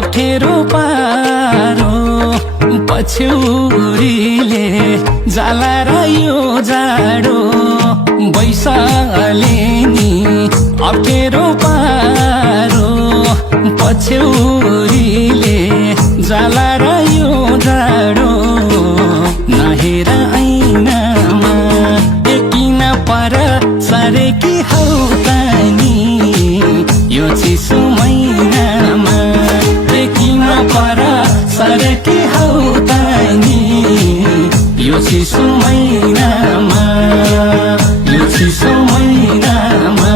अप्ठ्यारो पारो पछ्यौरीले जाला र यो जाडो बैशाले नि अप्ठ्यारो पारो पछ्यौरीले जाला र यो जाडो नहेर ऐनामा किन पर सरेकी हौ तानी यो चिसो महिनामा किन पर सरेकी हौ तानी यो चिसो महिनामा यो चिसो महिनामा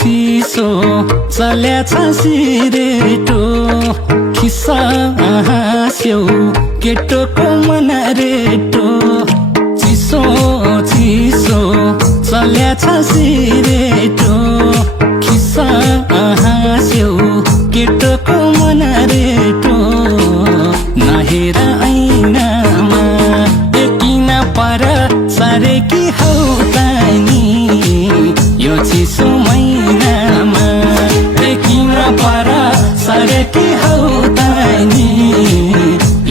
चिसो चल्याछ सिरेटो खिस्सा हाँस्यौ केटोको मन रेटो चिसो चिसो चल्याछ सिरेटो खिस्सा हाँस्यौ केटोको मन रेटो नहेर ऐनामा किन पर सरेकी हौ तानी यो चिसो महिनामा किन पर सरेकी हौ तानी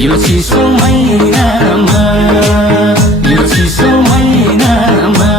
यो चिसो महिनामा यो चिसो महिनामा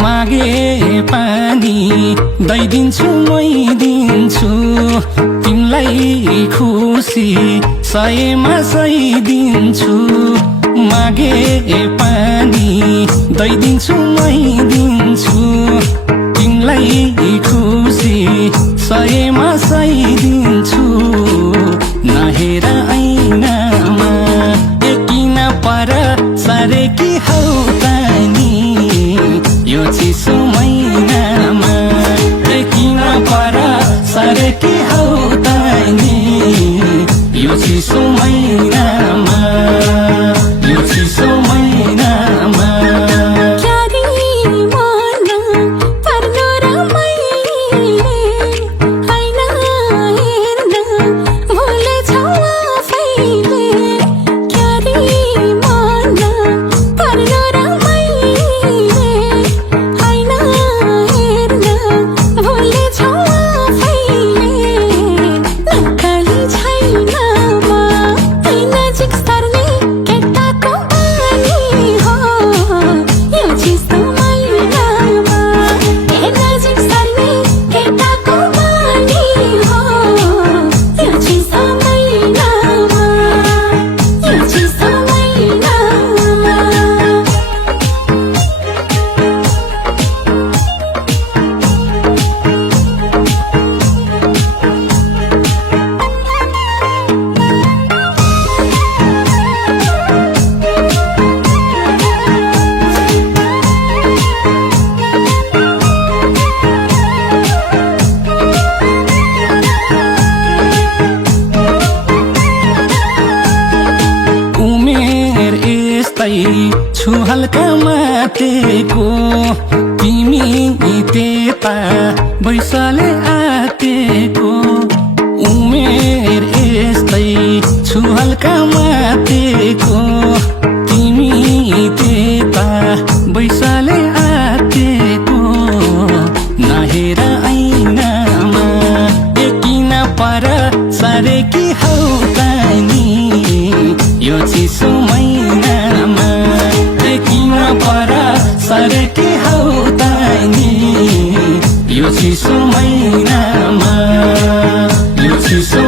मागे पानी दैदिन्छु मै दिन्छु तिमीलाई खुसी सयमा सहिदिन्छु मागे पानी दैदिन्छु मै दिन्छु तिमीलाई खुसी सयमा सहिदिन्छु नहेर ऐनामा किन पर सरेकी हौ तानी यो चिसो महिनामा किन पर सरेकी हौ तानी यो चिसो महिनामा यो चिसो महिनामा यस्तै छु हल्का मातेको तिमी त्यता बैसले आतेको उमेर यस्तै छु हल्का मातेको तिमी त्यता बैसले आतेको नहेर ऐनामा किन पर सरेकी हौ तानी यो चिसो महिनामा किन पर सरेकी हौ तानी यो चिसो महिनामा यो चिसो